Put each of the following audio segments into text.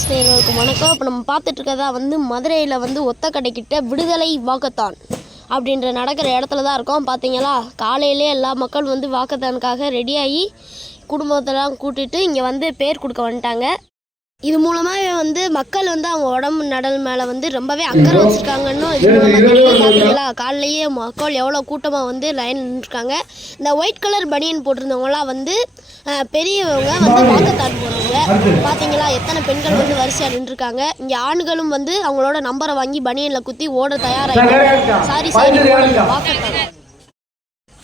News நேயர்களுக்கு வணக்கம். இப்போ நம்ம பார்த்துட்டு இருக்கதா மதுரையில் ஒத்தக்கடைக்கிட்ட விடுதலை வாக்கத்தான் அப்படின்ற நடக்கிற இடத்துல தான் இருக்கோம். பார்த்தீங்களா, காலையிலே எல்லா மக்கள் வாக்கத்தானுக்காக ரெடியாகி குடும்பத்தெல்லாம் கூட்டிட்டு இங்கே பேர் கொடுக்க வந்துட்டாங்க. இது மூலமாக மக்கள் அவங்க உடம்பு நடல் மேலே ரொம்பவே அக்கறை வச்சுருக்காங்கன்னு இது மூலமாக தெரியும். பார்த்தீங்களா, காலையிலேயே மக்கள் எவ்வளோ கூட்டமாக லைன் நின்றுருக்காங்க. இந்த ஒயிட் கலர் பனியன் போட்டிருந்தவங்களாம் பெரியவங்க வாக்கத்தான் போகிறவங்க. பார்த்தீங்களா, எத்தனை பெண்கள் வரிசையாக நின்றுருக்காங்க. இங்கே ஆண்களும் அவங்களோட நம்பரை வாங்கி பனியனில் குத்தி ஓட தயாராகிட்டாங்க. Sorry walkathon.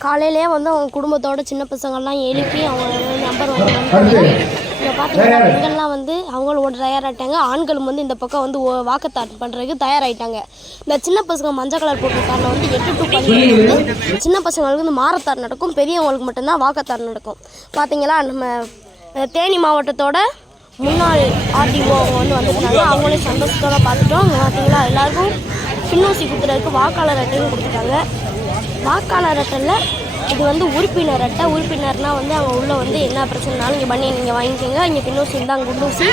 காலையிலே அவங்க குடும்பத்தோட சின்ன பசங்கள்லாம் எழுப்பி அவங்க நம்பர் வாங்கிட்டாங்க. இங்கே பார்த்தீங்கன்னா பெண்கள்லாம் அவங்களோட தயாராகிட்டாங்க. ஆண்களும் இந்த பக்கம் வாக்கத்தான் பண்ணுறதுக்கு தயாராகிட்டாங்க. இந்த சின்ன பசங்க மஞ்சள் கலர் போட்டிருக்காருல 8 to 12 சின்ன பசங்களுக்கு மாரத்தான் நடக்கும், பெரியவங்களுக்கு மட்டும்தான் வாக்கத்தான் நடக்கும். பார்த்தீங்களா, நம்ம தேனி மாவட்டத்தோட முன்னாள் ஆர்டிஓ அவங்க வந்திருக்காங்க. அவங்களே சந்தோஷத்தோட பார்த்துட்டோம். பார்த்தீங்களா, எல்லாருக்கும் பின்னூசி குத்துறதுக்கு வாக்காளர் அட்டையும் கொடுத்துட்டாங்க. வாக்காளர் அட்டையில் இது உறுப்பினர் அட்டை. உறுப்பினர்னால் அவங்க உள்ளே என்ன பிரச்சனைனாலும் இங்கே பண்ணி நீங்கள் வாங்கிக்கோங்க, இங்கே பின்னூசி இருந்தால் குண்டூசி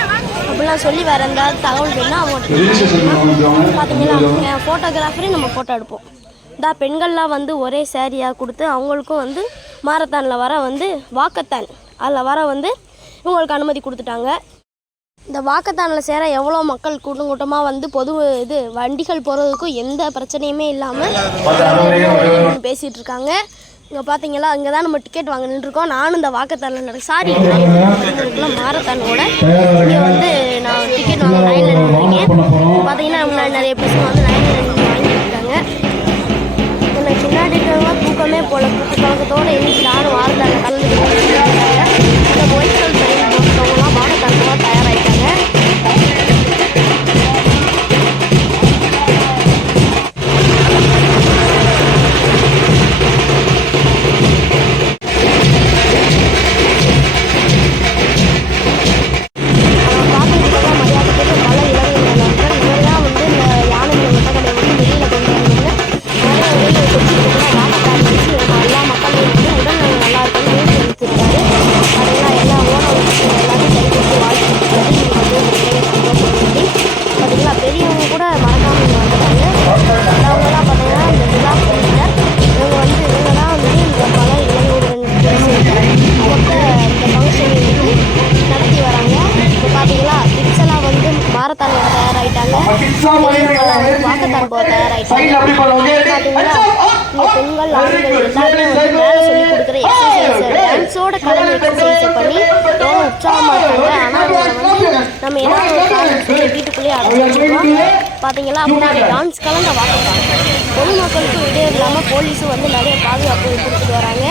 அப்படிலாம் சொல்லி வேறு எதாவது தகவல் வேணால் அவங்க பார்த்தீங்களா, ஃபோட்டோகிராஃபரே நம்ம ஃபோட்டோ எடுப்போம். இந்த பெண்கள்லாம் ஒரே சேரீயாக கொடுத்து அவங்களுக்கும் மாரத்தானில் வர வாக்கத்தான் அதில் வர இவங்களுக்கு அனுமதி கொடுத்துட்டாங்க. இந்த வாக்கத்தானில் சேர எவ்வளோ மக்கள் கூட்டமாக பொது வண்டிகள் போகிறதுக்கும் எந்த பிரச்சனையுமே இல்லாமல் பேசிகிட்டு இருக்காங்க. இங்கே பார்த்தீங்களா, அங்கே தான் நம்ம டிக்கெட் வாங்க நின்றுருக்கோம். நானும் இந்த வாக்கத்தானில் மாரத்தானோட இங்கே நான் டிக்கெட் வாங்க லைனில் நின்றுருக்கேன். பார்த்தீங்கன்னா நம்ம நிறைய பசங்க லைனில் நின்று வாங்கிட்டு இருக்காங்க. எனக்கு பின்னாடி இருக்கிறவங்க தூக்கமே போல பழக்கத்தோடு இன்னைக்கு நானும் வாரத்தாங்க கலந்துக்கிட்டாங்க. இந்த ஒயிட்கள் ட்ரெயின் போட்டவங்களாம் வாக்கத்தானமாக தயாராகிட்டாங்க. வாக்கத்தான் போக தயாராகிட்டாங்க. பெண்கள் ஆண்கள் எல்லாருமே மேலே சொல்லி கொடுக்குற எக்ஸசைஸ் டான்ஸோட கலந்து எக்ஸசைஸை பண்ணி எவ்வளோ உற்சாகமாக இருக்காங்க. ஆனால் நம்ம ஏதாவது சொல்லி வீட்டுக்குள்ளேயே அடைஞ்சிருக்கோம். பார்த்தீங்களா, முன்னாடி டான்ஸ் கலந்த வாக்கத்தான். பொதுமக்களுக்கு விடே இல்லாமல் போலீஸும் நிறைய பாதுகாப்பு கொடுத்துட்டு வராங்க.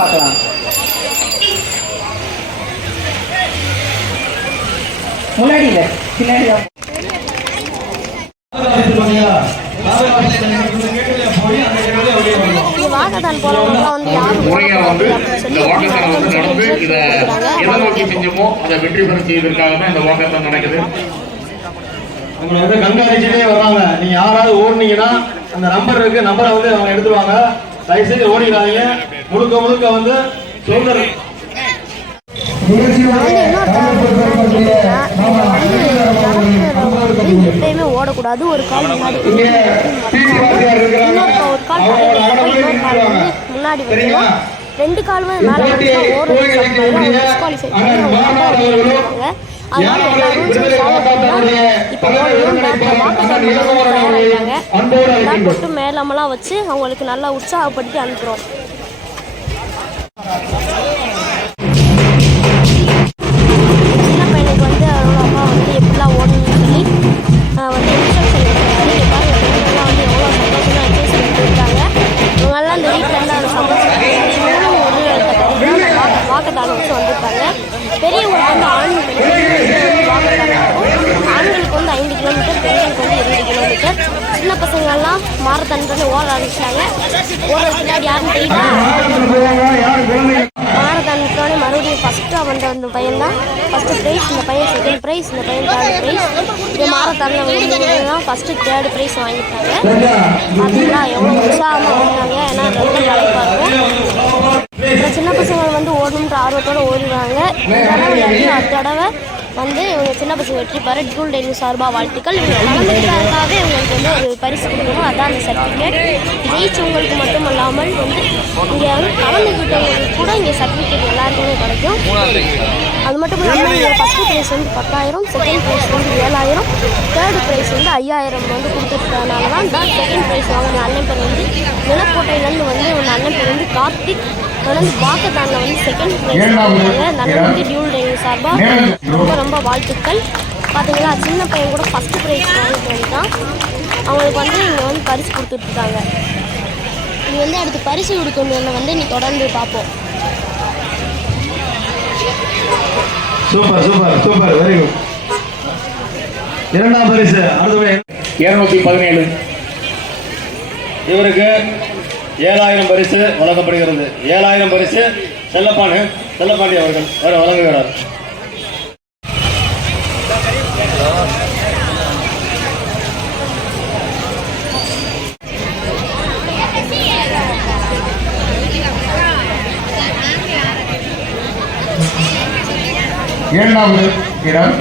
பார்க்கலாம் முன்னாடி இல்லை பின்னாடி வாக்கத்தான் போறவங்க யாரும் உங்களை கண்காணிச்சுட்டே வர்றாங்க. நீங்க யாராவது ஓடுனீங்கன்னா அந்த நம்பர் இருக்கு, நம்பரை அவங்க எடுத்துருவாங்க. தயவுசெய்து ஓடிடாதீங்க. முழுக்க சுதந்திர எப்பயுமே ஓடக்கூடாது. ஒரு கால் முன்னாடி ஒரு கால் முன்னாடி வைக்கணும். 2 கால் மேலே டிஸ்குவாலிஃபை பண்ணி அதனால எல்லாரும் இப்போ வாக்கத்தான் போட்டு மேலமெல்லாம் வச்சு அவங்களுக்கு நல்லா உற்சாகப்படுத்தி அனுப்புகிறோம். சின்ன பையனுக்கு அவரோட அம்மா எப்படிலாம் ஓடணும்னு சொல்லி இன்ஸ்ட்ரக்ஷன் எடுத்துருக்காரு. இங்கே பாருங்க, பெண்கள்லாம் எவ்வளோ சந்தோஷமாக எக்ஸசைஸ் பண்ணிருக்காங்க. இவங்கெல்லாம் இந்த வீட்டில் இருந்து அந்த சந்தோஷம் வாக்கத்தான் வச்சு வந்திருக்காங்க. பெரியவங்களுக்கு வாக்கத்தான் இருக்கும். ஆண்களுக்கு 5 கிலோமீட்டர், பெண்களுக்கு 2 கிலோமீட்டர். சின்ன பசங்கள்லாம் மாரத்தான் ஓட ஆரம்பிச்சிட்டாங்க. ஓடுறது பின்னாடி யாருன்னு தெரியல. மாரத்தான் விட்டோடனே மறுபடியும் ஃபஸ்ட்டாக அந்த பையன் தான் ஃபஸ்ட்டு ப்ரைஸ், இந்த பையன் செகண்ட் ப்ரைஸ், இந்த பையன் 3rd ப்ரைஸ். இந்த மாரத்தானில் தான் ஃபஸ்ட்டு 3rd ப்ரைஸ் வாங்கிட்டாங்க. பார்த்தீங்களா எவ்வளோ உற்சாகமாக வந்தாங்க. ஏன்னா ரொம்ப களைப்பாக இருக்கும். அப்புறம் சின்ன பசங்க வந்து ஓடணுன்ற ஆர்வத்தோடு ஓடுறாங்க. அடுத்த தடவை வந்து இவங்க சின்ன பசங்க வெற்றி பெற டியூல் டெய்லி சார்பாக வாழ்த்துக்கள். இவங்க கலந்துக்கிறதுக்காகவே இவங்களுக்கு வந்து ஒரு பரிசு கொடுக்கணும், அதான் அந்த சர்டிஃபிகேட். ஜெயிச்சவங்களுக்கு மட்டும் இல்லாமல் வந்து இங்கே வந்து கலந்துக்கிட்டவங்களுக்கு கூட இங்கே சர்டிஃபிகேட் எல்லாருக்குமே கிடைக்கும். அது மட்டும் இல்லாமல் இங்கே ஃபஸ்ட்டு ப்ரைஸ் வந்து 10,000, செகண்ட் ப்ரைஸ் வந்து 7,000, தேர்டு ப்ரைஸ் வந்து 5,000 வந்து கொடுத்துருக்கறதுனால தான் இந்த செகண்ட் ப்ரைஸ் வாங்கின அண்ணன் பேர் வந்து நிலக்கோட்டையிலேருந்து வந்து ஒரு அண்ணன் பேர் வந்து கார்த்திக் வந்து வாக்கத்தானில் வந்து செகண்ட் ப்ரைஸ் வாங்கினாங்க. அந்த அண்ணன் வந்து டியூல் டெய்லி சார்பாக ரொம்ப வாழ்த்துக்கள். பார்த்தீங்களா, சின்ன பையன் கூட ஃபஸ்ட்டு ப்ரைஸ் வாங்கிட்டு வந்துட்டான். அவங்களுக்கு வந்து இங்கே வந்து பரிசு கொடுத்துட்ருக்காங்க. இது வந்து அடுத்து பரிசு கொடுக்கணுன்னு வந்து நீ தொடர்ந்து பார்ப்போம். Super super super, very good. இரண்டாம் பரிசு அடுத்த 217 இவருக்கு 7,000 பரிசு வழங்கப்படுகிறது. 7,000 பரிசு செல்லப்பாண்டி அவர்கள் வழங்குகிறார். இரண்டாவது இடம்